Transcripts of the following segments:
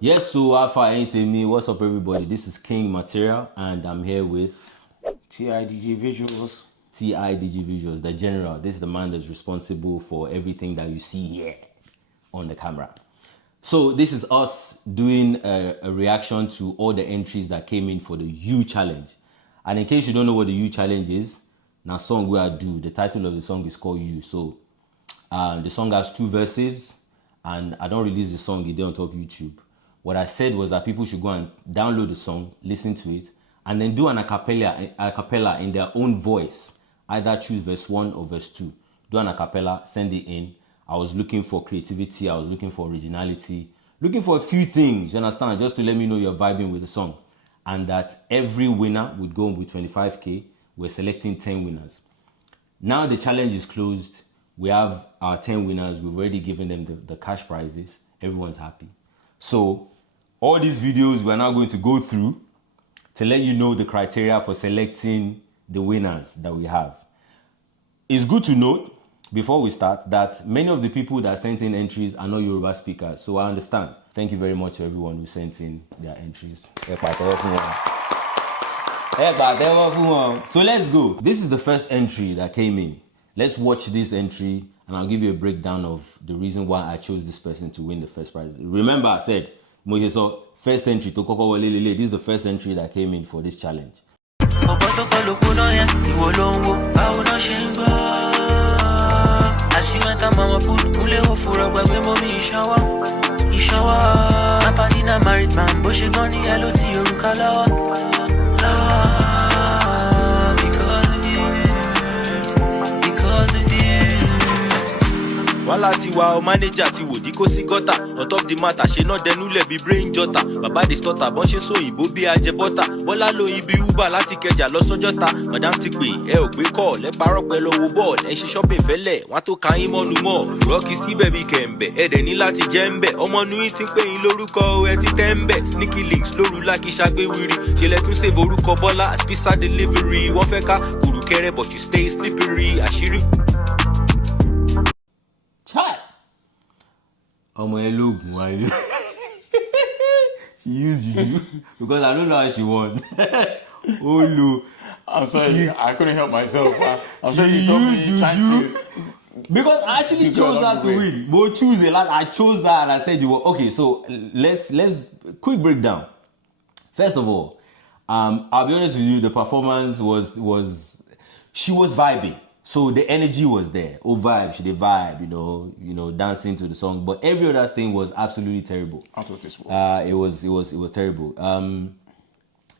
Yes, so Alpha ain't in me. What's up, everybody? This is King Material, and I'm here with TIDG Visuals. TIDG Visuals, the general. This is the man that's responsible for everything that you see here on the camera. So this is us doing a reaction to all the entries that came in for the U Challenge. And in case you don't know what the U Challenge is, now song we are do. The title of the song is called U. So the song has 2 verses, and I don't release the song on top of YouTube. What I said was that people should go and download the song, listen to it, and then do an a cappella in their own voice. Either choose verse 1 or verse 2. Do an a cappella, send it in. I was looking for creativity, I was looking for originality, looking for a few things, you understand, just to let me know you're vibing with the song. And that every winner would go with 25K. We're selecting 10 winners. Now the challenge is closed. We have our 10 winners. We've already given them the cash prizes. Everyone's happy. So all these videos we're now going to go through to let you know the criteria for selecting the winners that we have. It's good to note before we start that many of the people that sent in entries are not Yoruba speakers. So I understand. Thank you very much to everyone who sent in their entries. So let's go. This is the first entry that came in. Let's watch this entry and I'll give you a breakdown of the reason why I chose this person to win the first prize. Remember I said, so first entry to Koko Walelele. This is the first entry that came in for this challenge. Wala tiwa o manager ti wò di kó sí gọ́tà on top the matter ṣe náà dẹnúlẹ̀ bí brain jọta bàbá dey stutter bọ́n ṣe sóyìnbó bí ajẹ bọ́tà bọ́lá lóyin bí uber láti kẹjà lọ sọ́jọ́ta madam ti pè ẹ ò gbé kọ́ lẹ́pàárọ̀ pẹ́ lọ́wọ́ bọ́ọ̀lù ẹ ṣe shopping fẹ́lẹ̀ wọ́n á tó ka yín mọ́nu mọ́ rọ́ọ̀kì síbẹ̀ bí kẹ̀ǹbẹ̀ ẹ dẹ̀ ní láti jẹ́ ń bẹ̀ ọmọ nu yín ti ń pè yín lórúkọ ẹ ti tẹ́ ń bẹ̀ sneaky links lóru lákì ṣàgbéwìrì ṣe lẹ tún save orúkọ bọ́lá pizza delivery wọ́n fẹ́ ká kùrùkẹrẹ but you stay slippery àṣírí. She used juju because I don't know how she won. Oh no, I'm sorry, I couldn't help myself. I'm sorry, she used juju because I actually chose her to win. But choose a lot. I chose her and I said you were okay. So let's quick breakdown. First of all, I'll be honest with you. The performance was she was vibing. So the energy was there. Oh, vibe, she did vibe, you know, dancing to the song. But every other thing was absolutely terrible. Out of this world. It was terrible.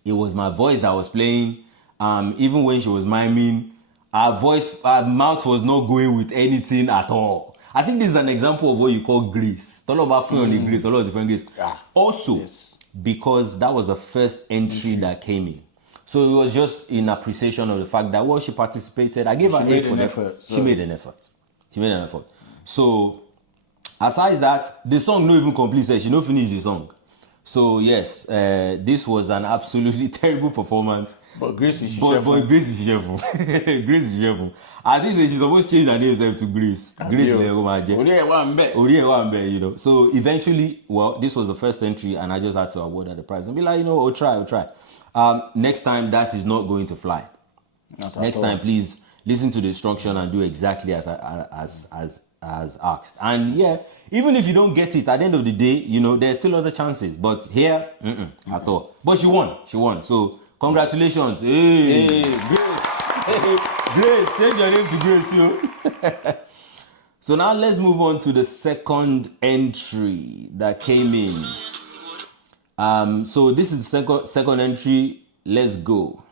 It was my voice that was playing. Even when she was miming, her mouth was not going with anything at all. I think this is an example of what you call grace. Talk about free on the grace, a lot of different grace. Yeah. Also, yes. Because that was the first entry that came in. So it was just in appreciation of the fact that, well, she participated. I gave her A for effort. She made an effort. She made an effort. So, aside that, the song no even complete. She no finish the song. So yes, this was an absolutely terrible performance. But Grace is But Grace is cheerful. Grace is cheerful. I think she's supposed to change her name to Grace. Grace you know. So eventually, well, this was the first entry, and I just had to award her the prize and be like, I'll try. Next time, that is not going to fly. Next time, please listen to the instruction and do exactly as asked. And yeah, even if you don't get it, at the end of the day, there's still other chances. But here, at all. But she won. So congratulations. Hey, Grace. Hey, Grace, change your name to Grace, yo. So now let's move on to the second entry that came in. So this is the second entry. Let's go.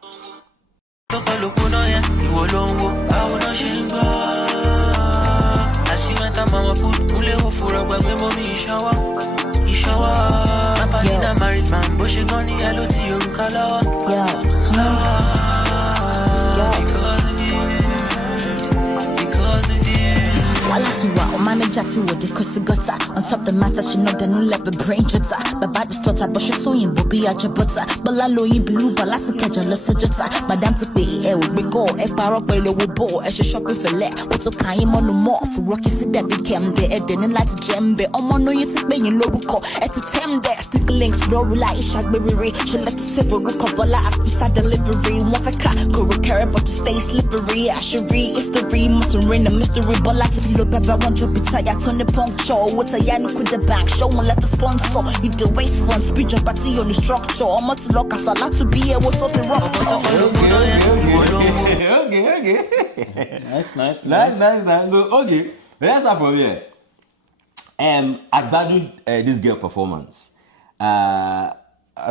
Walatiwa, manager to what the Kosigota. On top the matter, she know the new level brain jota. But bad starter, but she so in Bobby at your butter. But la lo in Biu, but last catch a loss of jota. Madame to pay, will be go, a parrot by the wobo, as she shopping for let. What's a kind on no more for Rocky see that became the Ed and like Jembe. Oh, no, you take me in local at the time there. Stick links, no rely, shag berry. She let the silver recover last beside delivery. One for car, go carry, but to stay slippery. I should read history, must rain a mystery. But like to look back, I want to be tired on the puncture. What's a yan with the bank? Show one let the sponsor. If the waste fund, speech your party on the structure. I'm not to look as a lot to be able to rock. Okay. Nice. So, okay, let's start from here. Agbadu, this girl performance. I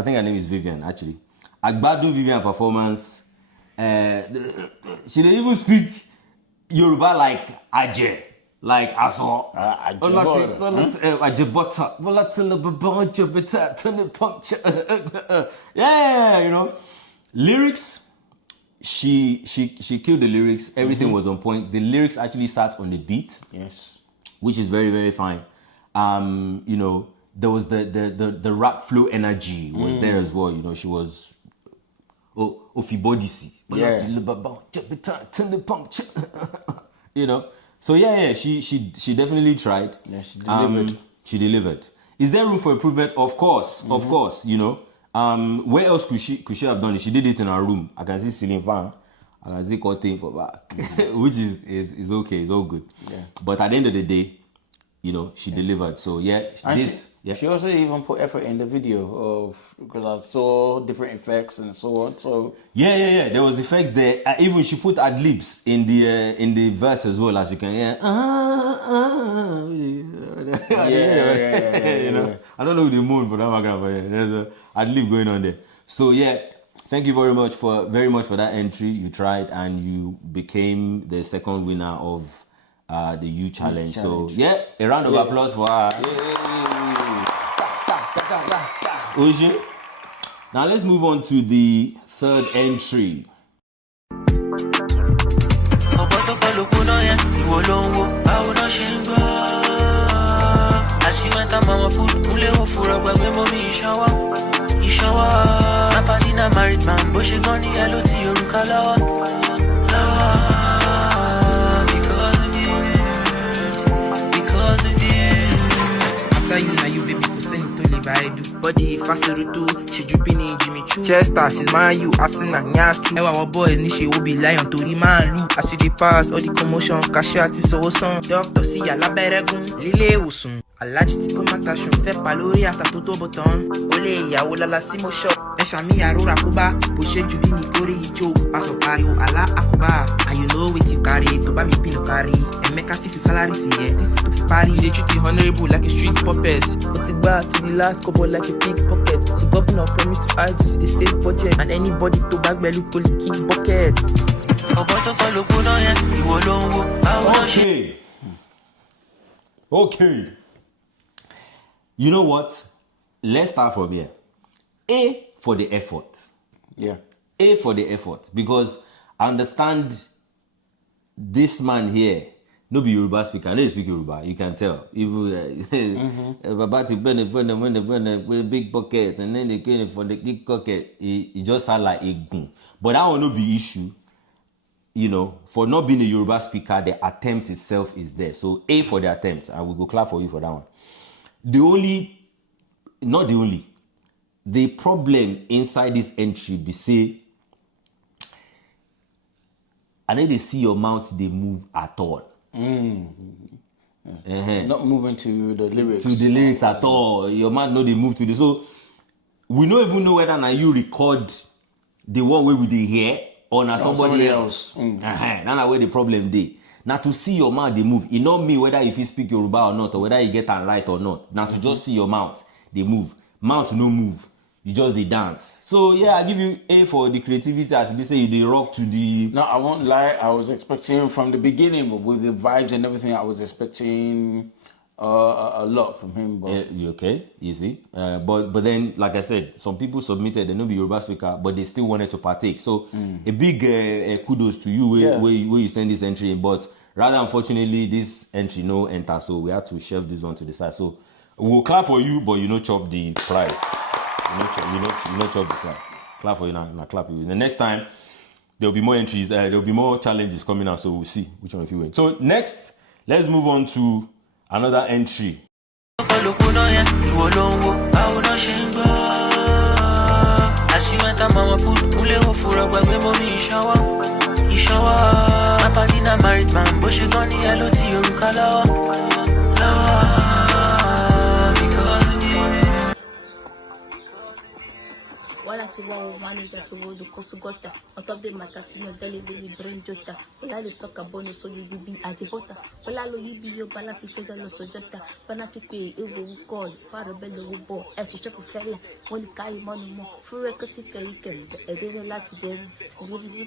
think her name is Vivian, actually. Agbadu Vivian performance. She didn't even speak Yoruba like Aje, like Aso. Yeah, you know. Lyrics, she killed the lyrics. Everything was on point. The lyrics actually sat on the beat. Yes. Which is very, very fine. You know, there was the rap flow energy was there as well. You know, she was Ofibodisi. Yeah. You know. So yeah, she definitely tried. Yeah, she delivered. She delivered. Is there room for improvement? Of course, you know. Where else could she have done it? She did it in her room. I can see ceiling fan. I can see curtain for back. Which is okay, it's all good. Yeah. But at the end of the day, you know, she delivered. So yeah, she also even put effort in the video because I saw different effects and so on. So yeah. There was effects there. Even she put ad libs in the verse as well, as you can hear. Yeah. You know, I don't know the mood for that background, but yeah, there's an ad lib going on there. So yeah, thank you very much for that entry. You tried and you became the second winner of the U Challenge. So yeah, a round of applause for her. Oje. Now let's move on to the third entry. Married man, but she gone the hello to your After you, now you baby go send to live I do. Body faster to do, she dripping in Jimmy Choo. Chester, she's my you, Asina, Nyas true. Our boy, Nishi will be lying to the man look. As you dey pass, all the commotion, Kashati so son. Doctor, see ya la beregun, Lile Usun. Alaji ti tomatation, fait pas lórí ata toto button. Ole ìyàwó lala sí mo shop. Ẹ̀ṣà mi àrórà kóbá, bó ṣe jù bí ní kórè ìjó. Pásọ̀ pariwo àlá àkóbá. And you know wetin you carry, tó bá mi pinnu carry. Emeka fix salary sí yẹ, títí tó fi parí. You dey treat the honourable like a street puppet. Ó ti gbá to the last couple like a pickpocket. She governor promise to hide to the state budget. And anybody tó bá gbẹ̀lú kò lè kick bucket. ọ̀pọ̀ tó kọ lóko náà yẹn ìwọ ló ń wo báwo ló ṣe. Okay. You know what? Let's start from here. A for the effort. yeah. A for the effort. Because I understand this man here, no be Yoruba speaker. I know you speak Yoruba. You can tell. Even about to burn the big bucket and then they came for the big bucket. It just sound like a gun. But that will not be issue. You know, for not being a Yoruba speaker, the attempt itself is there. So A for the attempt. I will go clap for you for that one. The problem inside this entry be say, I need to see your mouth, they move at all. Not moving to the lyrics. To the lyrics at all. Your mouth no they move to the. So we don't even know whether now you record the one way with the hair or now somebody else. Now where the problem dey. Now to see your mouth they move, it not mean whether if you speak Yoruba or not, or whether you get it right or not. Now to just see your mouth, they move. Mouth no move. You just they dance. So yeah, I give you A for the creativity as we say they rock to the. No, I won't lie. I was expecting from the beginning, but with the vibes and everything, I was expecting a lot from him. But You okay, easy. But then, like I said, some people submitted. They know be Yoruba speaker, but they still wanted to partake. So a big kudos to you where you send this entry in. But Rather, unfortunately, this entry no enter, so we have to shelve this one to the side. So we'll clap for you, but you know chop the prize. You know chop the prize. Clap for you now. Clap you. The next time there will be more entries. There will be more challenges coming out. So we'll see which one of you win. So next, let's move on to another entry. Married man, but she gone the hello to you, Wala si wao manager to hold the Kosugota. On top the Macasino delivery brain jota. Wala the soccer bonus so you be at the bota. Wala lo yibi yo balati tegalo sojota. Fanatic evo call. Parabello bo. As you chop a fella. When the guy money more. Furekasika you can. A day like them. Slowly you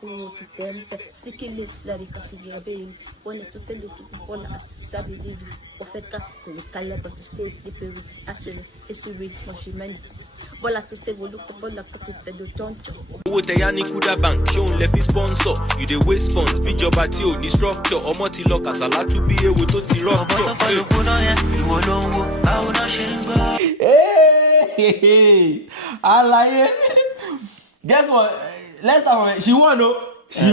go to them. Sticky list like a baby. When it to send it to the bonus. Sabi you. Ofeka. The caliber to stay slippery. Actually, it's a rich machine. Bola to stay will look bola cut it the tonto. Owó tẹ̀yá ní Kuda Bank ṣé òun lẹ fi sponsor. You dey waste funds bíjọba tí ò ní structure. Ọmọ ti lọ kàsálà tún bí ewo tó ti rọ́pọ̀. Ọ̀pọ̀ tó kọ́ ló kúná yẹn, ìwọ ló ń wo, báwo náà ṣe ń gbọ́. Alaye. Guess what? Let's start from it. She won, no? She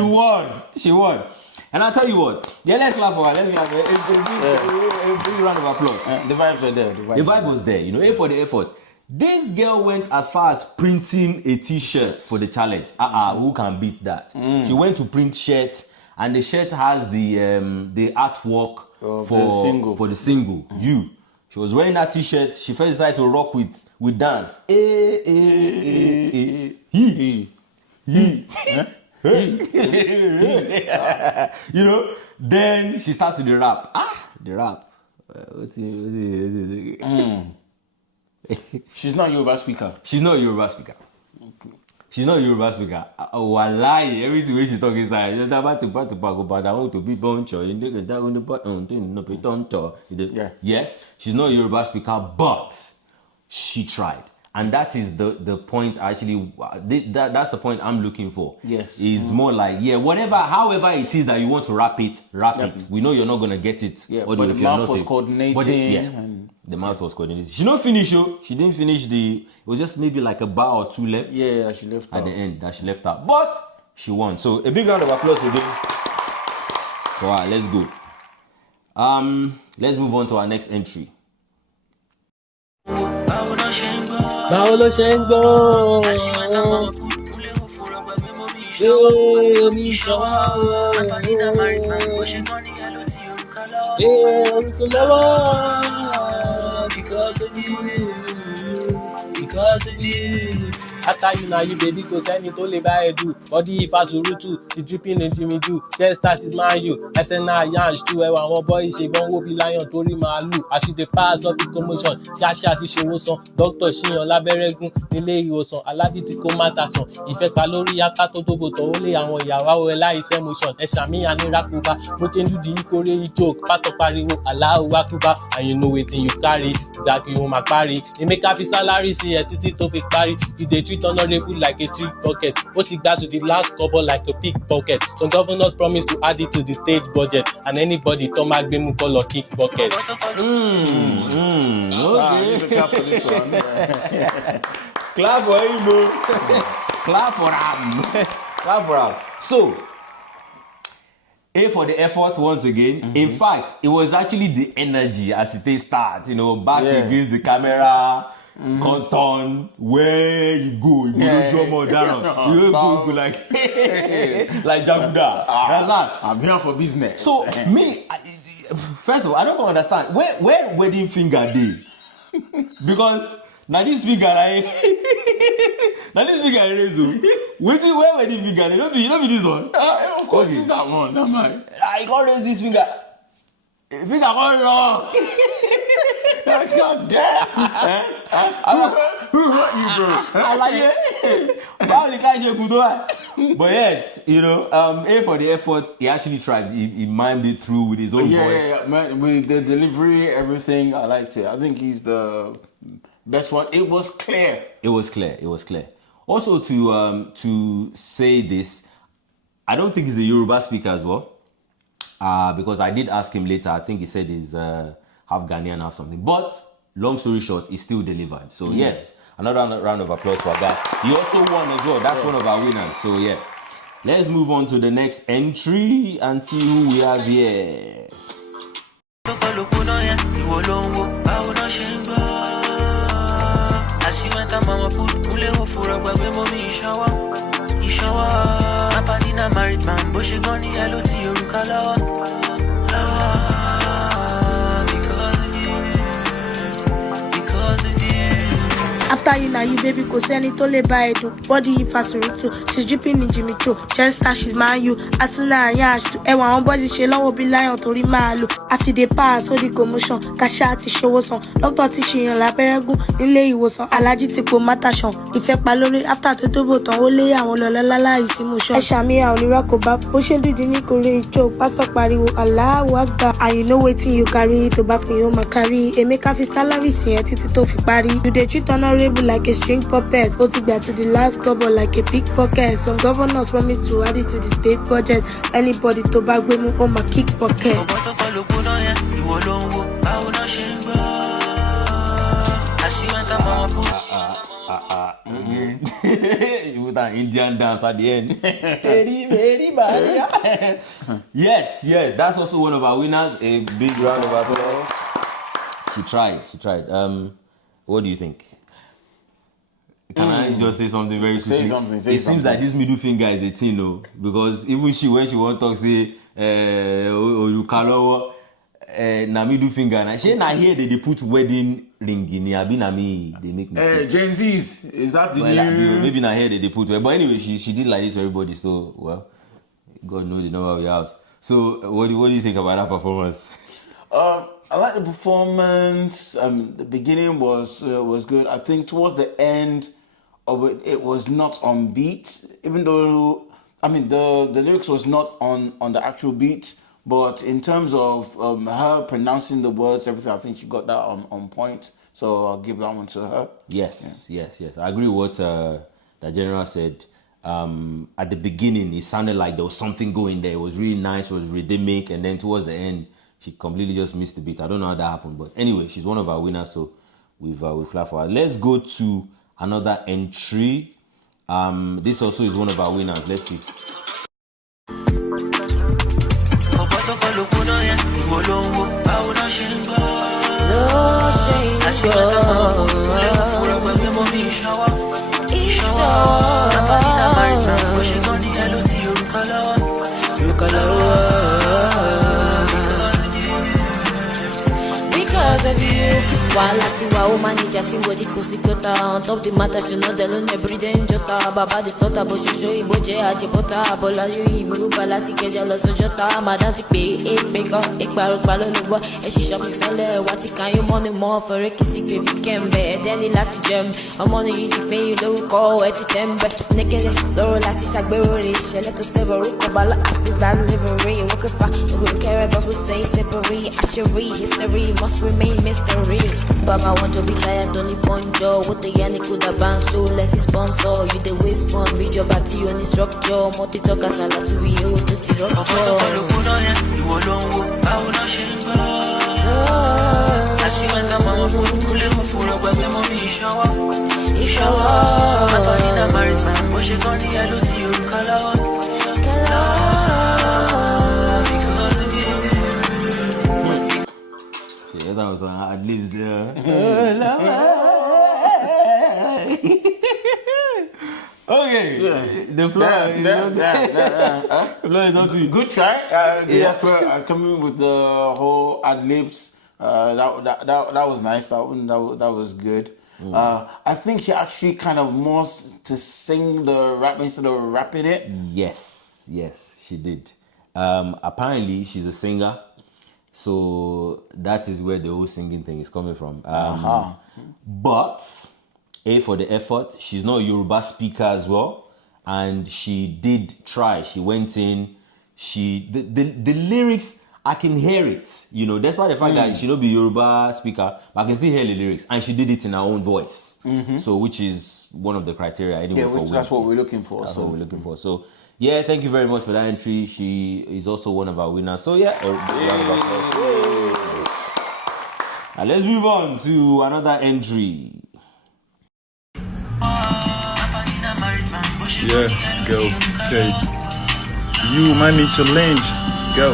won. And I'll tell you what. Yeah, let's laugh for her. Let's laugh for her. A big round of applause. The vibes are there. The vibe was there, you know, A for the effort. This girl went as far as printing a t-shirt for the challenge. Who can beat that? She went to print shirts, and the shirt has the artwork for the single. You. She was wearing that t-shirt. She first decided to rock with dance. You know. Then she started the rap. The rap. She's not Yoruba speaker. She's not a Yoruba speaker. Wallahi, everything when she talk inside, yes, she's not a Yoruba speaker, but she tried. And that is the point actually, that's the point I'm looking for. Yes. Is more like, however it is that you want to rap it. We know you're not going to get it. Yeah, but the mouth was coordinating. The mouth was coordinating. She didn't finish, She didn't finish it was just maybe like a bar or two left. Yeah, she left at the end, that she left out. But she won. So a big round of applause again. Wow, let's go. Let's move on to our next entry. Báwo ló ṣe ń gbọ́? Ṣé omi ṣọwọ́? Orúkọ lọ́wọ́. Because of you. After you now, you baby, go send it only by do. Body if I surutu, she dripping in Jimmy do. Chest star, she's my you. I say nah, yansh too. One boy, she gon' go be lion, tori malu. I see the pass of the commotion. Shashi ati showo son. Doctor Shiyan Laberegun, nílé ìwòsàn. Aládì tí kò má ta sàn. Ìfẹ́ pa lórí apá tó tóbo tán. Ó lé àwọn ìyàwó ẹ̀ láìsẹ́ motion. Ẹ ṣàmìyàn ní Rakuba. Bó ṣe ń dúdú ìkórè joke. Pátọ̀ pariwo, Allahu Akuba. And you know wetin you carry. Gbàgbé ohun máa parí. Emeka fi salary sí ẹ títí tó fi parí. You dey treat honorable like a trick bucket. What he got to the last couple like a pickpocket. Some governors promised to add it to the state budget. And anybody come back be move call or kick bucket. Okay. Clap for this one. Clap for him, bro. Clap for him. Clap for him. So, A for the effort once again. In fact, it was actually the energy as it starts, back against the camera. Conton, where you go draw more down. You go like like Jaguda. That's that. I'm here for business. So first of all, I don't understand where wedding finger day, because now this finger raise. Waiting where wedding finger day? You don't be this one. Of course, it's that one. That man. I can't raise this finger. Finger gone wrong. God damn. Who hurt you, bro? But yes, A for the effort, he actually tried. He mimed it through with his own voice. Yeah, man. With the delivery, everything, I liked it. I think he's the best one. It was clear. It was clear. Also, to say this, I don't think he's a Yoruba speaker as well. because I did ask him later. I think he said he's half Ghanaian, half something. But long story short, he still delivered. So yes, another round of applause for that. He also won as well. That's one of our winners. So yeah, let's move on to the next entry and see who we have here. Married man, but she gone yellow to your color. After you now, you baby, go send it to le buy do. Body if I too. She's dripping in Jimmy too. Chest she's man you. Asina and yash to. Ewa on body she long will be lying to rimalu. As she dey pass, so the commotion. Kashati show us on. Doctor Tishi and la peregu. Nile you was on. Allergic to matashon. Effect palori after the double ton. Ole ya wolo la la la is emotion. Eshami ya only rock about. Ocean do the Nikore joke. Pastor pariwo Allah Akbar. And you know waiting you carry to back me home carry. E make a fi salary si titi to fi pari. You dey treat honorable like a string puppet. Go to get to the last couple like a pickpocket. Some governors promise to add it to the state budget. Anybody to back with me on my kick pocket. With an Indian dance at the end. Yes, that's also one of our winners. A big round of applause. She tried. What do you think? Can I just say something very quickly? Say something. It seems like this middle finger is a thing, no? Because even she, when she want to talk, say, Oyukalowo, na middle finger. Na she na here they put wedding ring in here. Abi na me they make mistake. Gen Z's, is that the Well, new? maybe na here they put. But anyway, she did like this for everybody. So well, God knows the number of your house. So what do you think about that performance? I like the performance. The beginning was good. I think towards the end of it, it was not on beat. Even though, I mean, the lyrics was not on the actual beat. But in terms of her pronouncing the words, everything, I think she got that on point. So I'll give that one to her. Yes. I agree with what the general said. At the beginning, it sounded like there was something going there. It was really nice. It was rhythmic, and then towards the end, she completely just missed the beat. I don't know how that happened, but anyway, she's one of our winners, so we've clapped for her. Let's go to another entry. This also is one of our winners. Let's see. Because of you, while I see wow manager, see what the cosi gota on top the matter, she know the lone breathing jota, baba the starter, but she show you boje ajibota, bola you ibu balati keja lo sojota, madam ti pay a bacon, a palo no and she shop me fella, what can you money more for a kissy baby can be, then he lati gem, I'm on you the pay you don't call at the temper, snake low lati shagberry, she let us never rukabala, aspis bad livery, walk a far, who care about we stay separate, ashery, history must remain mystery. Baba want to be tired, only poncho. What the yanni could have bank show left his sponsor. You the waste fund, read your body on the structure. Multi talk as a lot to be able to the That was on hard lips there. Okay. Yeah. The floor is not too Good try. Good effort. I was coming with the whole ad libs. That was nice. That was good. I think she actually kind of more to sing the rap instead of rapping it. Yes, she did. Apparently, she's a singer. So that is where the whole singing thing is coming from. But A, for the effort, she's not a Yoruba speaker as well. And she did try. She went in. The lyrics, I can hear it. You know, despite the fact that she don't be Yoruba speaker, but I can still hear the lyrics. And she did it in her own voice. So which is one of the criteria anyway. Yeah, that's what we're looking for. That's what we're looking for. So Yeah, thank you very much for that entry. She is also one of our winners. So yeah, a round of applause. And let's move on to another entry. Yeah, go, okay. You might need challenge, go.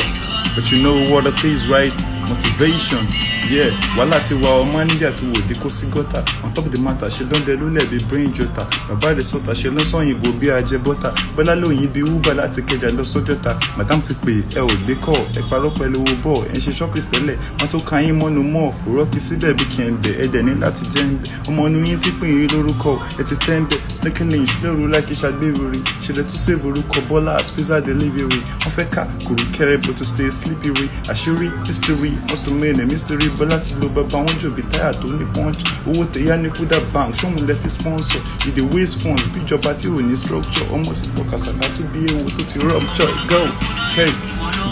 But you know what it is, right? Motivation. Yeah, wàhálà ti wà ọmọ manager ti wò dé kó sí gọ́tà. On top of the matter, ṣe ló ń dẹ lólẹ̀ bí brain jota. Bàbá rẹ̀ sọ́ta ṣe ló ń sọ̀yìnbó bí ajẹ́ bọ́tà. Bọ́lá lóyìn bí Uber láti Kẹjà lọ sọ́jọ́ta. Madam ti pè ẹ ò gbé kọ́, ẹ parọ́ pẹ̀lú owó bọ̀, ẹ ń ṣe ṣọ́ọ̀pì fẹ́lẹ̀. Wọ́n tó ka yín mọ́nu mọ́ òfurọ́ kí síbẹ̀ bí kì í bẹ̀. Ẹ dẹ̀ ní láti jẹ́ ń bẹ̀. Ọmọ inú yín ti pín in lórúkọ. Ẹ ti tẹ́ ń bẹ̀. Snaking lane ṣùlẹ̀rù láti ṣàgbéwò rí. Ṣẹlẹ̀ tún save orúkọ Bọ́lá as pizza delivery. Wọ́n fẹ́ ká kòrò kẹrẹ but to stay sleepy rí. Àṣírí history must remain a mystery. Bọ́lá ti lo bàbá wọn jò bí táyà tó ní punch. Owó tẹ̀yà ní kúdà bank ṣóhun lẹ fi sponsor. You dey waste funds bí ìjọba tí ò ní structure. Ọmọ ti pọ̀ kàṣàkà tó bí ewu tó ti rupture. Go, okay,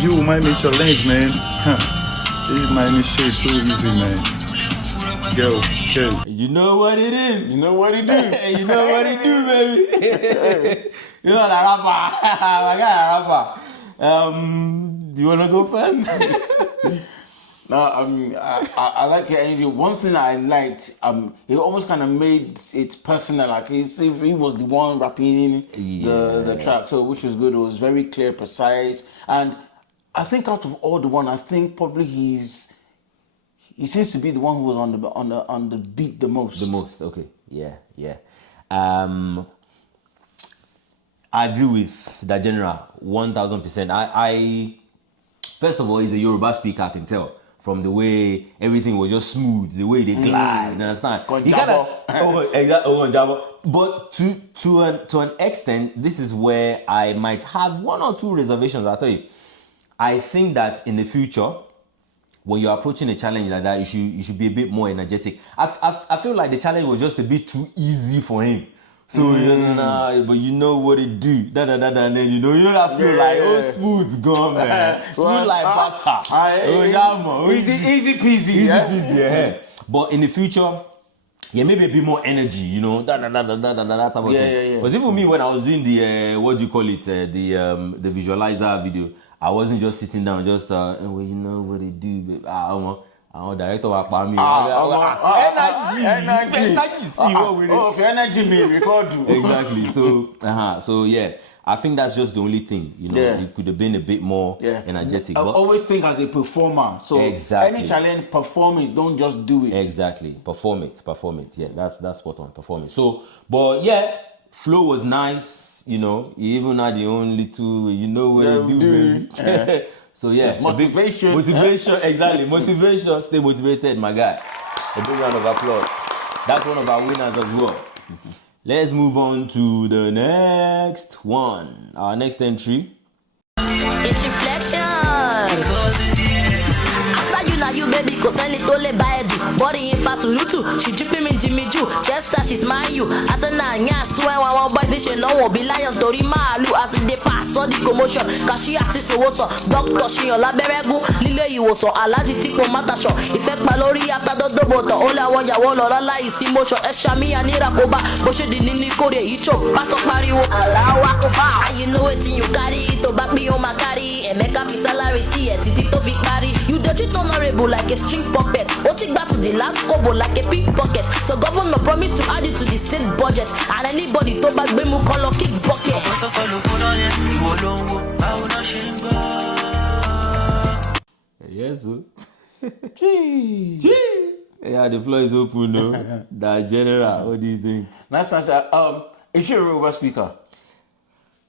you might make your lanes, man. This might make shit too easy, man. Go, okay. You know what it is. You know what he do. You know what it do, baby. You know that rapper. My guy, rapper. Do you wanna go first? No, I like your energy. One thing I liked, he almost kind of made it personal, like he was the one rapping the track, so which was good. It was very clear, precise, and I think out of all the one, I think probably he seems to be the one who was on the beat the most. The most, okay, yeah. I agree with that general 1000%. I first of all, he's a Yoruba speaker, I can tell. From the way everything was just smooth, the way they glide, you understand? He kinda, but to an extent, this is where I might have one or two reservations. I'll tell you. I think that in the future, when you're approaching a challenge like that, you should be a bit more energetic. I feel like the challenge was just a bit too easy for him. So he doesn't but you know what it do, and then you know that feel like smooth gum, man, smooth like butter. Easy peasy, yeah. But in the future, maybe a bit more energy, you know, type of thing. Because even me, when I was doing the what do you call it, the visualizer video, I wasn't just sitting down, just well, you know what it do, babe. Our director was by me. Energy. See what we do. Oh, for energy, me record. Exactly. So yeah, I think that's just the only thing. You know, it could have been a bit more energetic. I always think as a performer. So any challenge, perform it. Don't just do it. Exactly. Perform it. Yeah, that's spot on. Perform it. So, but yeah. Flow was nice, you know. You even had your own little, you know what to do, baby. So yeah, motivation, exactly. Motivation. Stay motivated, my guy. A big round of applause. That's one of our winners as well. Let's move on to the next one. Our next entry. It's reflection. After you now you baby, cause I little bad. Body in Fasurutu, she dripping me Jimmy Jew. Just as she's my you. As a nine, yeah, swear one boy, this no will be lions, Dory Malu, as they pass all the commotion. Cause she has this also, doctor, she on la beregu, Lile, you also, Alaji Tico Matasho. Effect Malori after the double, all I want ya wall or Allah is emotion, Eshami and Irakoba, Boshe the Nini Korea, Icho, Pastor Mario, Allah Wakoba. And you know it, you carry it to back me on my carry, and make up salary, see it, Tito Vicari. You don't treat honorable like a string puppet, or take back to the last kobo like a pickpocket. So governor promised to add it to the state budget, and anybody to back Bemu color kick bucket. Yes, sir. Yeah, the floor is open, no? The general, what do you think? That's nice. Is she a Yoruba speaker?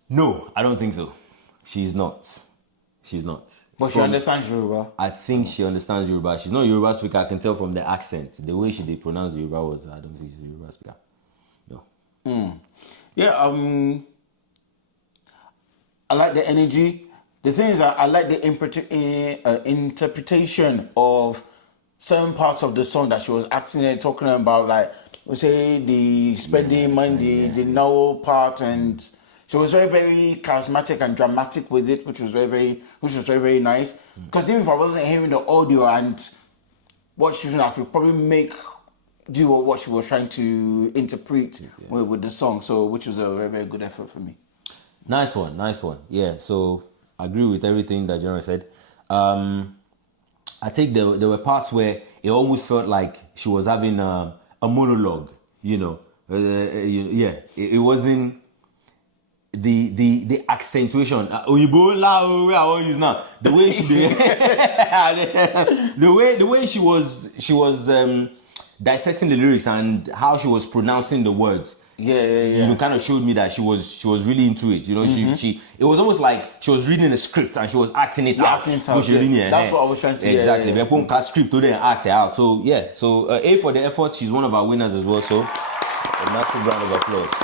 No, I don't think so. She's not. But she understands Yoruba. I think she understands Yoruba. She's not a Yoruba speaker. I can tell from the accent. The way she pronounced the Yoruba was, I don't think she's a Yoruba speaker. No. Yeah, I like the energy. The thing is, I like the interpretation of certain parts of the song that she was actually talking about, like, we say the spending money, the no part, and she was very, very charismatic and dramatic with it, which was very, very nice. Because even if I wasn't hearing the audio and what she was, I could probably do what she was trying to interpret with the song. So, which was a very, very good effort for me. Nice one, nice one. Yeah, so I agree with everything that General said. I think there were parts where it almost felt like she was having a monologue, you know. It wasn't the accentuation. Oyibo la I won't use now. The way she did, the way she was dissecting the lyrics and how she was pronouncing the words. You know, kind of showed me that she was really into it. You know, she it was almost like she was reading a script and she was acting it out. That's what I was trying to say. Exactly. We put a script to then act it out. So yeah, so A for the effort. She's one of our winners as well. So a massive round of applause.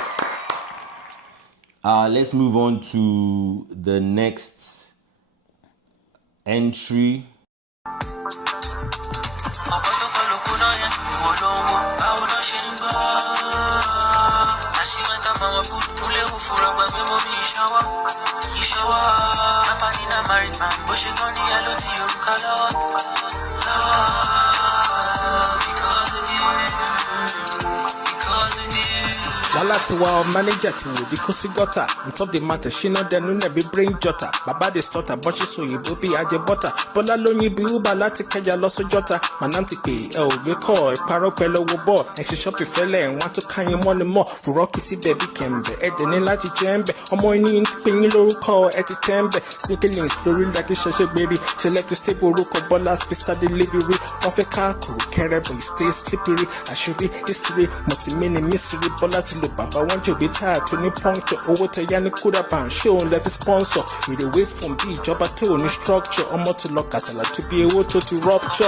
Let's move on to the next entry. Walatiwa manager to the Kosigota. On top the matter, she know the nuna be brain jota. Baba de starter, but she so you be aje butter. Bola loni be uba latika ya loso jota. Manantike, we call a paropello bo. And she shop a fella and want to can you money more. For Rocky see baby kembe. Edeni lati jembe. Omo ni inti low call at the tembe. Sneaky links, story like a shasha baby. Select to stable ruko bola beside delivery. Off a car, carry but stay slippery. I should be history, must mean mystery. Bola to Baba want to be tired to new puncture over to Yanni Kudapan show and left sponsor with the waste from B job at two new structure or more to lock us to be able to rupture.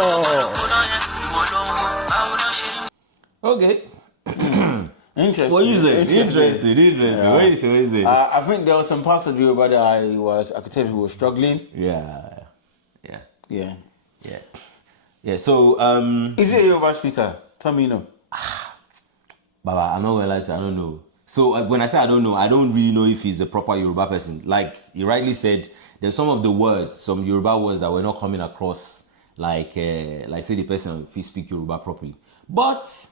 Okay. Interesting. What you say? Interesting. Yeah. What is it? I think there was some parts of you about I could tell who was struggling. Yeah. So is it a Yoruba speaker? Tell me no. Baba, I'm not gonna lie to you, I don't know. So when I say I don't know, I don't really know if he's a proper Yoruba person. Like you rightly said, there's some of the words, some Yoruba words that were not coming across like say the person if he speak Yoruba properly. But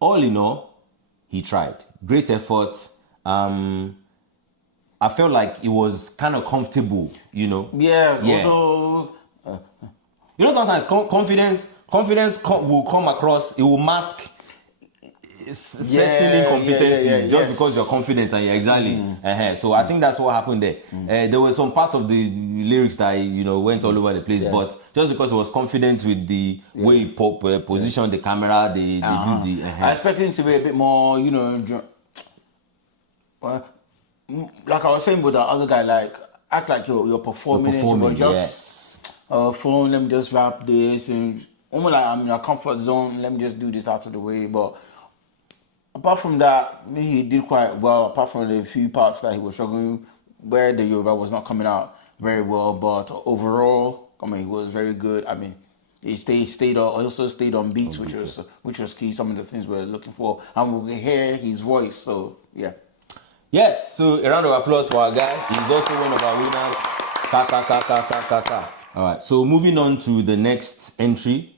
all in all, he tried. Great effort. I felt like it was kind of comfortable, you know. Yeah. Also, you know, sometimes confidence will come across. It will mask certain incompetencies just because you're confident and you're exactly. So I think that's what happened there. There were some parts of the lyrics that went all over the place, but just because he was confident with the way he positioned the camera, they do the. I expected him to be a bit more, like I was saying with the other guy, like act like you're performing it, but just phone. Let me just rap this and almost like I'm in a comfort zone. Let me just do this out of the way, but. Apart from that, he did quite well. Apart from the few parts that he was struggling, where the Yoruba was not coming out very well, but overall, he was very good. I mean, he also stayed on beats, which was key. Some of the things we're looking for, and we can hear his voice. So yeah. Yes. So a round of applause for our guy. He's also one of our winners. Ka. All right. So moving on to the next entry.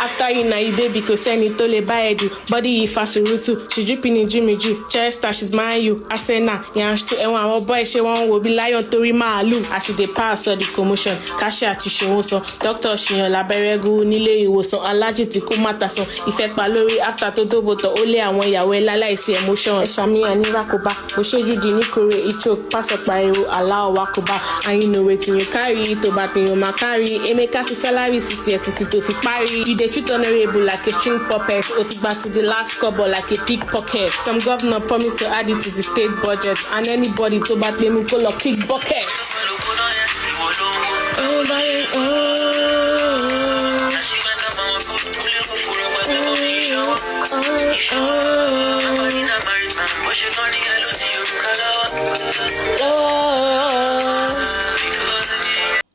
After you na baby ko send it to le baedu body ifasurutu she dripping in jimiju chester she's my you asena yansh to and one boy she won will be lion tori maalu as she dey pass all the commotion cashier ti se won so doctor shiyan laberegu nílé ìwòsàn allergy ti ko mata so ife pa lórí after to dobo to ó lé àwọn ìyàwó ẹ láláìsí emotion esami anirakoba bó ṣeju di nikore ichoke pass up pariwo allow wakoba and you know wetin you carry to back you ma carry emeka ti salary city etutu to fi pari you dey treat honorable like a string puppet otigba to the last kobo like a pickpocket some governor promise to add it to the state budget and anybody to back me go lo kick bucket.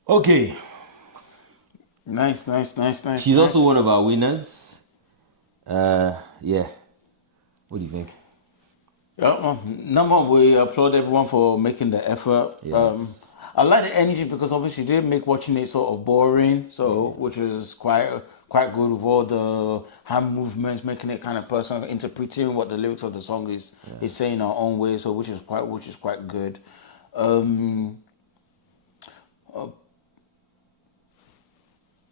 Okay. Nice. She's also one of our winners. Yeah. What do you think? Yeah, number one, we applaud everyone for making the effort. Yes. I like the energy because obviously they didn't make watching it sort of boring, which was quite good with all the hand movements, making it kind of personal, interpreting what the lyrics of the song is saying in our own way, so which is quite good.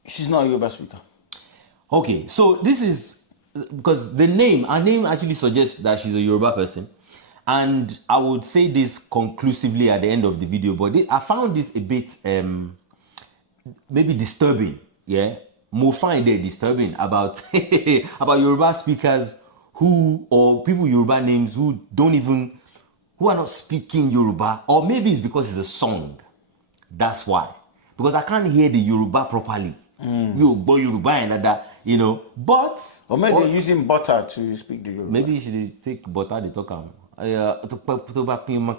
She's not a Yoruba speaker. Okay, so this is because her name actually suggests that she's a Yoruba person. And I would say this conclusively at the end of the video, but I found this a bit maybe disturbing. Yeah, more find it disturbing about about Yoruba speakers or people with Yoruba names who are not speaking Yoruba, or maybe it's because it's a song. That's why, because I can't hear the Yoruba properly. Yoruba and that, but or maybe using butter to speak the Yoruba. Maybe you should take butter to talk to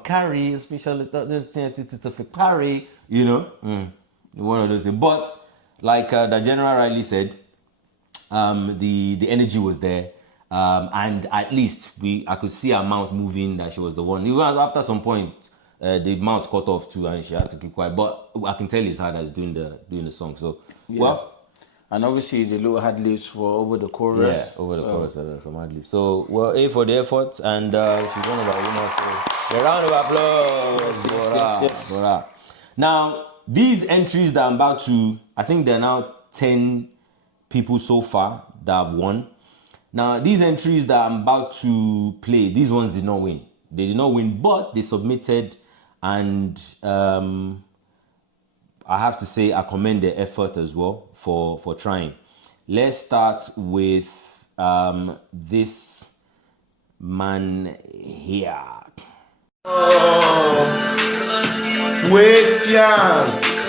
carry, especially to carry, one of those things. But like the General rightly said, the energy was there, and at least I could see her mouth moving, that she was the one. Even after some point, the mouth cut off too, and she had to keep quiet. But I can tell it's her that's doing the song. So well. And obviously the little ad libs for over the chorus. Yeah, over the chorus, some ad libs. So, well, A for the effort, and she's one of our winners. So, a round of applause. Yes. Now, these entries that I'm about to, I think there are now 10 people so far that have won. Now, these entries that I'm about to play, these ones did not win. They did not win, but they submitted, and I have to say I commend their effort as well for trying. Let's start with this man here. Wait,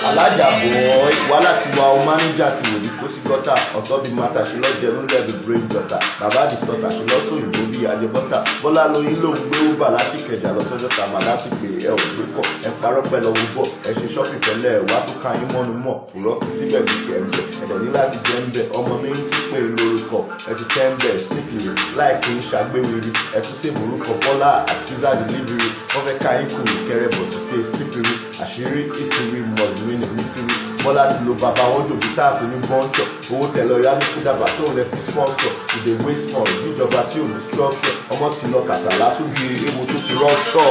Alaja boy, wala ti wa o manager ti wo di kosi gota, on top the matter she lost them let the brain jota. Baba the starter she lost so you go be aje butter. Bola lo yin lo gbe uber láti Ìkẹjà lọ sọ́jọ́ ta ma láti pe e o gbe ko. E parọ́ pẹ̀lú wo e ṣe shopping pẹ̀lẹ́ wa to kan yin monu mo. Furo ki síbẹ̀ bi ke nbe. E de ní láti jẹ nbe. Ọmọ mi ti pe lórúkọ. E ti tembe sneaky like in ṣàgbéwìrì. E tún ṣe morúkọ Bola as pizza delivery. Wọ́n fẹ́ ka yin ku kere but stay slippery. Àṣírí history must be in the mystery. Bola ti lo bàbá wọn jò bíta tó ní bọ́ńtọ̀. Owó tẹ̀lọ ya ní kúdàbà tó lè fi sponsor. Ìdè waste fund níjọba tí ò ní structure. Ọmọ ti lọ kàtàlá tún bí ewu tó ti rọ́tọ̀.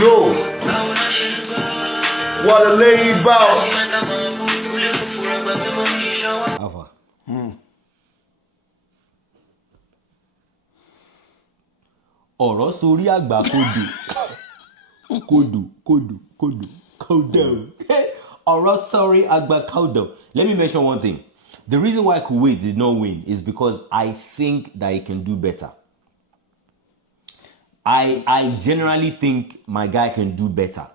Yo! What a lay bout! Alpha. Ọ̀rọ̀ sórí àgbà kodo. Ọ̀rọ̀ sórí àgbà kodo. Let me mention one thing. The reason why Kuwait did not win is because I think that he can do better. I generally think my guy can do better.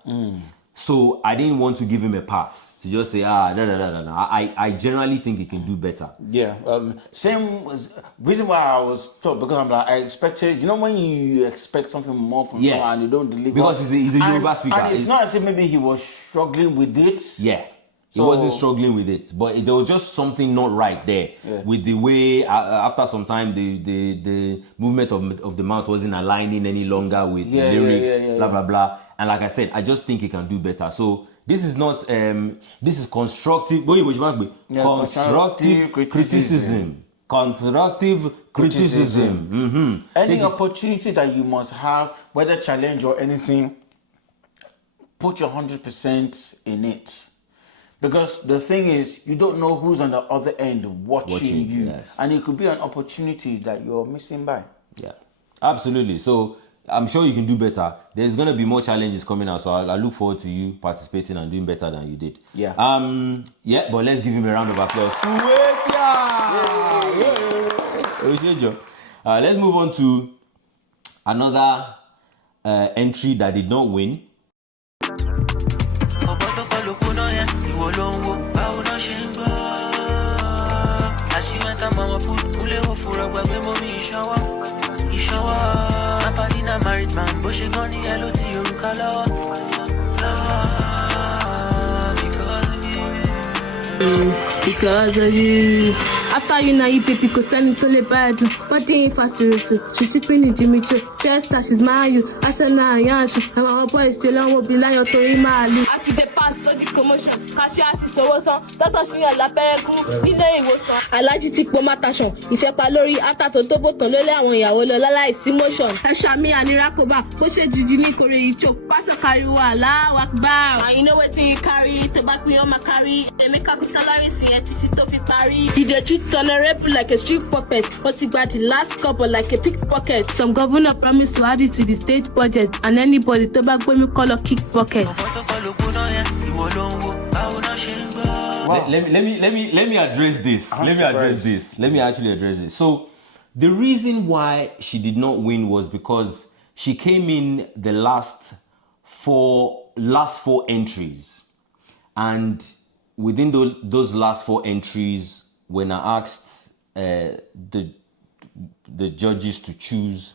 So I didn't want to give him a pass to just say, no. I generally think he can do better. Yeah. Same reason why I was taught, because I'm like, I expected, when you expect something more from someone and you don't deliver. Because he's a Yoruba speaker. And it's not as if maybe he was struggling with it. Yeah. He wasn't struggling with it, but there was just something not right there with the way after some time the movement of the mouth wasn't aligning any longer with the lyrics, blah blah blah. And like I said, I just think he can do better. So this is not this is constructive. Constructive criticism. Constructive criticism. Mm-hmm. Any opportunity that you must have, whether challenge or anything, put your 100% in it. Because the thing is, you don't know who's on the other end watching you. Yes. And it could be an opportunity that you're missing by. Yeah, absolutely. So I'm sure you can do better. There's going to be more challenges coming out. So I look forward to you participating and doing better than you did. Yeah. But let's give him a round of applause. Let's move on to another entry that did not win. Because of you, I After you now, you baby, cause send it to the bed. But they ain't fast to she's sipping in Jimmy Choo. Chester, she's my you. I said, nah, yeah, she. And my boy still on will be lying to him. After the pass for the commotion, Cassia, she's so awesome. That she a la peregu. He's a was son. I like to take pomatation. If you're palori after to tobo to lole, when you're lala is emotion. I shall me and Irakoba. Push a Jijini Kore, you choke. Pass a carry wala, walk bar. And you know what you carry, tobacco on my carry. And make up salary, see a titi toffee parry. He the treat on a rep like a street puppet. But he got the last couple like a pickpocket. Some governor promised to add it to the state budget. And anybody tobacco me call a kick bucket. Wow. Let me address this. Let me actually address this. So the reason why she did not win was because she came in the last four entries, and within those last 4 entries, when I asked the judges to choose,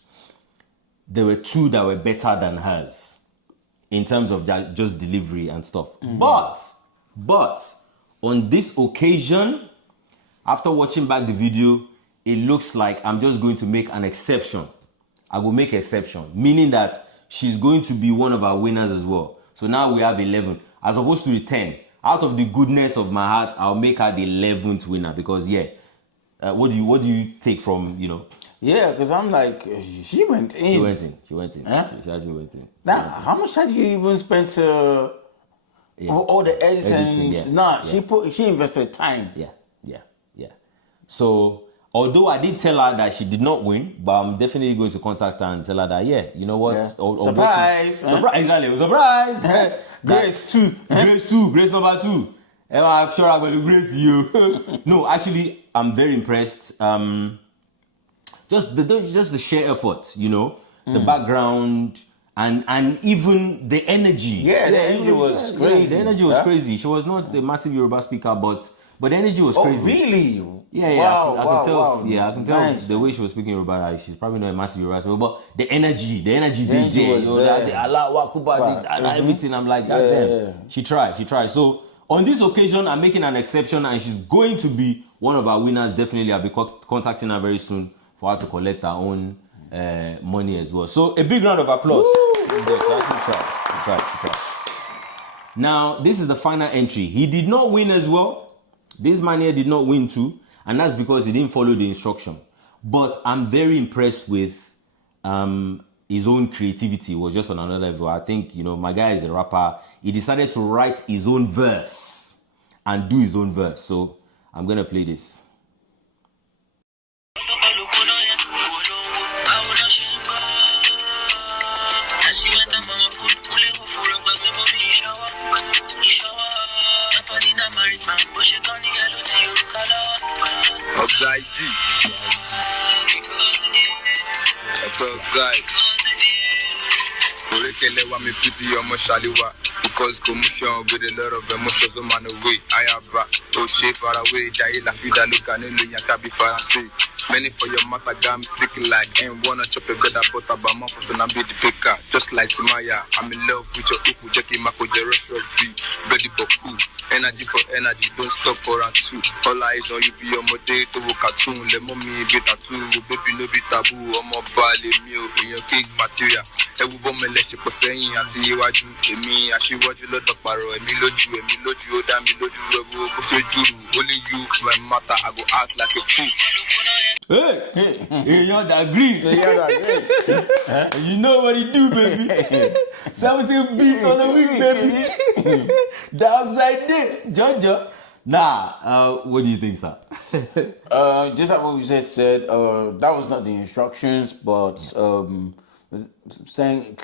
there were 2 that were better than hers in terms of just delivery and stuff. But on this occasion, after watching back the video, it looks like I'm just going to make an exception. I will make an exception, meaning that she's going to be one of our winners as well. So now we have 11, as opposed to the 10. Out of the goodness of my heart, I'll make her the 11th winner because, what do you take from, Yeah, because I'm like, she went in. She went in. Huh? She actually went in. Now, how much had you even spent all the editing? She invested time. Yeah. So, although I did tell her that she did not win, but I'm definitely going to contact her and tell her that, you know what? Yeah. Surprise! Exactly. Surprise! Grace 2. Grace number 2. I'm sure I'm going to grace you. No, actually, I'm very impressed. Just the sheer effort, the background and even the energy. Yeah, the energy was crazy. The energy was crazy. She was not the massive Yoruba speaker, but the energy was crazy. Oh, really? Yeah. Wow, I can tell. Wow. Yeah, I can tell nice. the way she was speaking Yoruba. She's probably not a massive Yoruba speaker, but the energy there. Was there. The Allah Wakuba, everything. I'm like, God damn. She tried. So on this occasion, I'm making an exception, and she's going to be one of our winners. Definitely, I'll be contacting her very soon for her to collect her own money as well. So a big round of applause. She tried. Now, this is the final entry. He did not win as well. This man here did not win too, and that's because he didn't follow the instruction. But I'm very impressed with his own creativity. It was just on another level. I think, my guy is a rapper. He decided to write his own verse and do his own verse. So I'm going to play this. Upside D. Upside. Orekele wa me pity omo shaliwa. Because commotion with a lot of emotions on my way. I have shit far away. Jai la fida look and in yanka be fancy. Many for your mother got me thinking like ain't wanna chop a better butter but my person I be the picker. Just like Timaya, I'm in love with your uku Jackie Mako the rest of the ready for cool. Energy for energy, don't stop for and two. All eyes on you be on my day to work cartoon. Let mommy be tattoo, baby no be taboo. I'm a bally meal in your cake material. Everybody let you saying and see what you me. I should watch you lot of paro. Me load you, damn me load you. Only you for my matter, I go act like a fool. Hey, you're that green. You know what he do, baby. 17 beats on the week, baby. Downside dick, Jojo. Nah, what do you think, sir? Just like what we said, that was not the instructions, but saying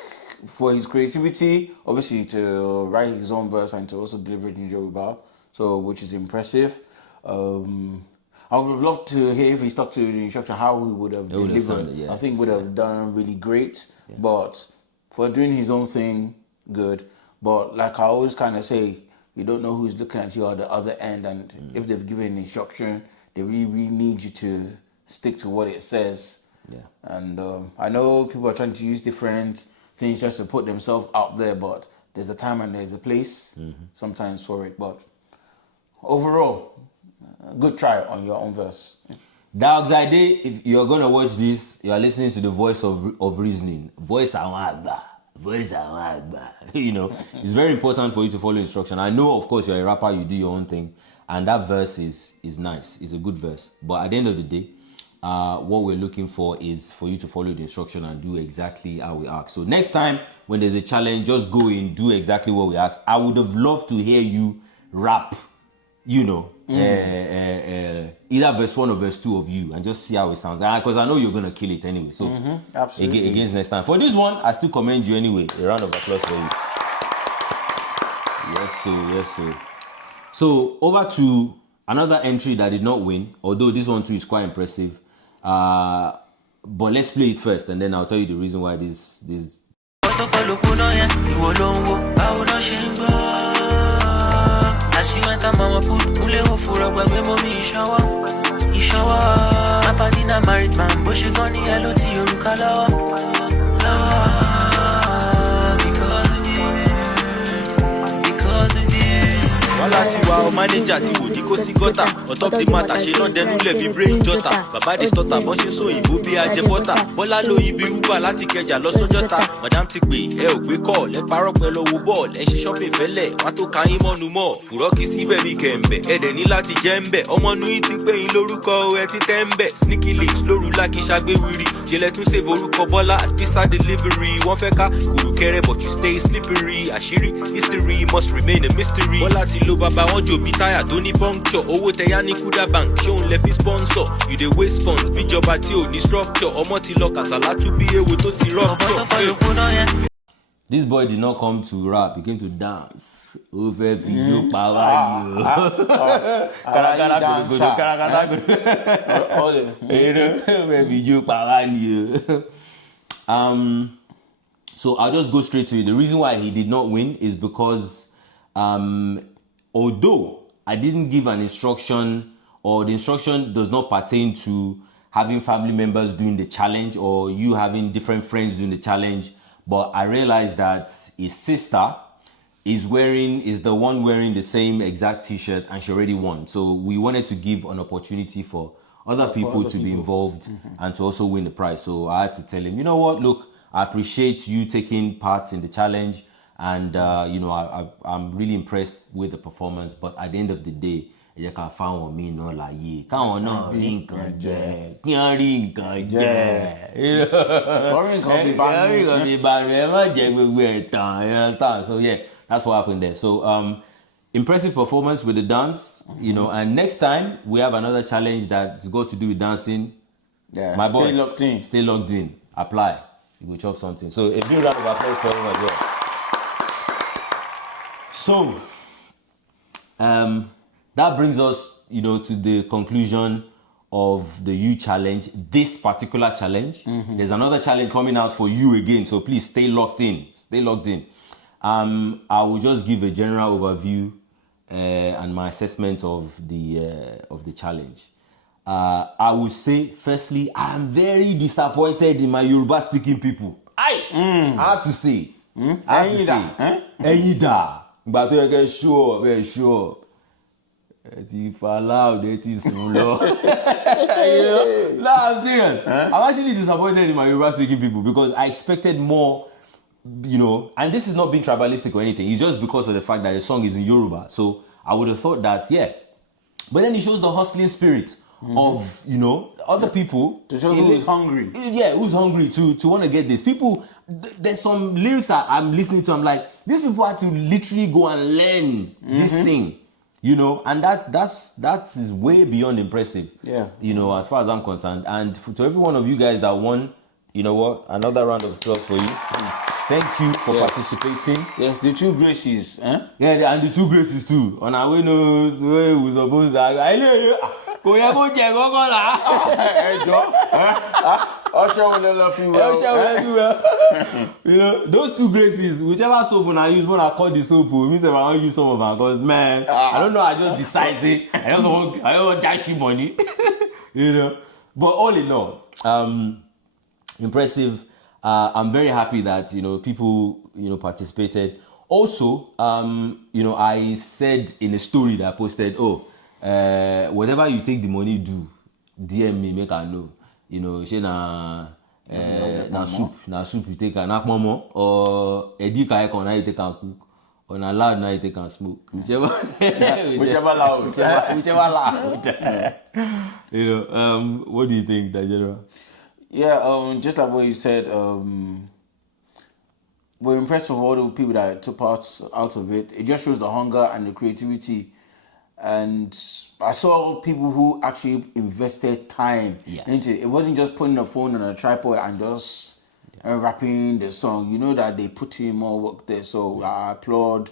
for his creativity, obviously to write his own verse and to also deliver it in Yoruba, so which is impressive. I would have loved to hear if he stuck to the instruction how he would have delivered. Yes. I think would have done really great. Yeah. But for doing his own thing, good. But like I always kind of say, you don't know who's looking at you at the other end, and if they've given an instruction, they really, really need you to stick to what it says. Yeah. And I know people are trying to use different things just to put themselves out there, but there's a time and there's a place sometimes for it. But overall, Good try on your own verse. Daoxide, if you're gonna watch this, you are listening to the voice of reasoning. Voice awagba. You know, it's very important for you to follow instruction. I know, of course, you're a rapper, you do your own thing, and that verse is nice. It's a good verse. But at the end of the day, what we're looking for is for you to follow the instruction and do exactly how we ask. So next time when there's a challenge, just go in, do exactly what we ask. I would have loved to hear you rap, you know, either verse 1 or verse 2 of you, and just see how it sounds. Because I know you're gonna kill it anyway. So Absolutely. against next time. For this one, I still commend you anyway. A round of applause for you. Yes, sir. So over to another entry that did not win, although this one too is quite impressive. But let's play it first, and then I'll tell you the reason why this. Married man, but she gone yellow to your Walatiwa, manager ti wò ní kó sí gọ́tà. On top the matter, ṣe náà dẹnu lẹ̀ bí brain jọta. Bàbá dey stutter, bọ́n ṣe sọ òyìnbó bí ajẹbọ́tà. Bọ́lá ló ibi Uber láti Kẹjà lọ sọ́jọ́ta. Madam ti pè, ẹ ò gbé call, ẹ parọ́ pẹ́ lọ wo bọ́ọ̀lù. Ẹ ṣe shopping fẹ́lẹ̀, wá tó ka yín mọ́nu mọ́. Fùrọ́kì síbẹ̀ bí kẹ̀m̀bẹ̀, ẹ dẹ̀ ní láti jẹ́ ń bẹ̀. Ọmọ nu yín ti pé yín lórúkọ ẹ ti tẹ́ ń bẹ̀. Sneaky links lóru lákì ṣàgbé wiri. Ṣe lẹ tún save orúkọ Bọ́lá as pizza delivery. Wọ́n fẹ́ ká kùrùkẹrẹ but you stay slippery. Àṣírí history must remain a mystery. Bọ́lá ti lo bàbá wọn jò bí táyà tó ní puncture. Owó tẹ̀yá ní Kuda Bank ṣóun lẹ fi sponsor. You dey waste funds bíjọba tí ò ní structure. Ọmọ ti lọ kàsálà tún bí ewo tó ti rupture. This boy did not come to rap, he came to dance. Over video power. So I'll just go straight to it. The reason why he did not win is because although I didn't give an instruction, or the instruction does not pertain to having family members doing the challenge or you having different friends doing the challenge, but I realized that his sister is the one wearing the same exact t-shirt and she already won. So we wanted to give an opportunity for other people to be involved and to also win the prize. So I had to tell him, you know what, look, I appreciate you taking part in the challenge, and you know, I'm really impressed with the performance, but at the end of the day, ẹ jẹ́ ká fáwọn míì náà láyé káwọn náà rí nǹkan jẹ kí wọ́n rí nǹkan jẹ. Orí nǹkan fi bá mi ẹ má jẹ gbogbo ẹ̀ tán, you understand? So yeah, that's what happened there. So impressive performance with the dance, you know, and next time we have another challenge that's got to do with dancing. Yeah, my boy, stay locked in, apply, you will chop something. So a big round of applause for him as well. So that brings us, you know, to the conclusion of the You Challenge, this particular challenge. There's another challenge coming out for you again, so please stay locked in. Stay locked in. I will just give a general overview and my assessment of the challenge. I would say, firstly, I am very disappointed in my Yoruba-speaking people. I have to say. Ẹ̀yin But you get sure, very sure. If allowed, it is so low. No, I'm serious. I'm actually disappointed in my Yoruba-speaking people because I expected more, you know, and this is not being tribalistic or anything. It's just because of the fact that the song is in Yoruba. So I would have thought that, yeah. But then it shows the hustling spirit of, you know, other people. To show who's hungry. Yeah, who's hungry to want to get this. People, there's some lyrics I'm listening to, I'm like, these people had to literally go and learn this thing. You know, and that is way beyond impressive. Yeah. You know, as far as I'm concerned. And to every one of you guys that won, you know what? Another round of applause for you. Thank you for participating. Yes, the two graces. Yeah, and the two graces too. On our way knows where we supposed to. You know, those two graces, whichever soap I use, when I call the soap, means I want to use some of them because, man, I don't know, I just decided I just want dashy money. You know, but all in all, impressive. I'm very happy that, you know, people, you know, participated. Also, you know, I said in a story that I posted, whatever you take the money do, DM me, make I know. You know, say na soup you take an akmomo, or edika icon now you take and cook, or na loud now you take and smoke. Whichever loud. You know, what do you think, that general? Yeah, just like what you said, we're impressed with all the people that took part out of it. It just shows the hunger and the creativity. And I saw people who actually invested time into it. It wasn't just putting a phone on a tripod and just rapping the song. You know that they put in more work there. So I applaud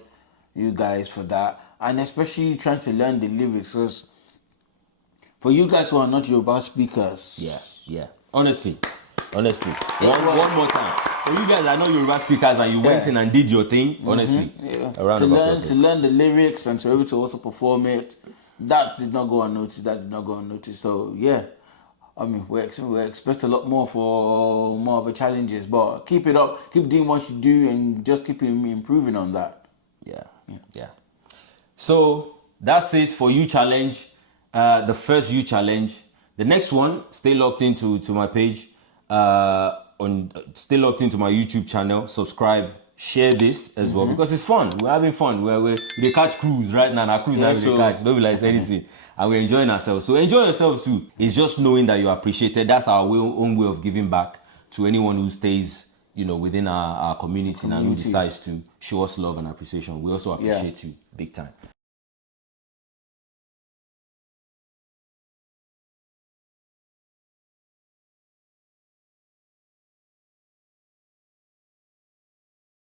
you guys for that. And especially trying to learn the lyrics. Because for you guys who are not Yoruba speakers. Yeah. Honestly. One more time. For you guys, I know Yoruba speakers and you went in and did your thing. Honestly, to learn the lyrics and to be able to also perform it, that did not go unnoticed. So yeah, I mean we expect a lot more for more of the challenges, but keep it up, keep doing what you do, and just keep improving on that. Yeah. So that's it for You Challenge. The first You Challenge. The next one, stay locked into my page. Stay locked into my YouTube channel. Subscribe, share this as well because it's fun. We're having fun. We catch cruise right now. Our cruise now we catch. Don't realize anything, and we're enjoying ourselves. So enjoy yourselves too. It's just knowing that you're appreciated. That's our own way of giving back to anyone who stays, within our community and who decides to show us love and appreciation. We also appreciate you big time.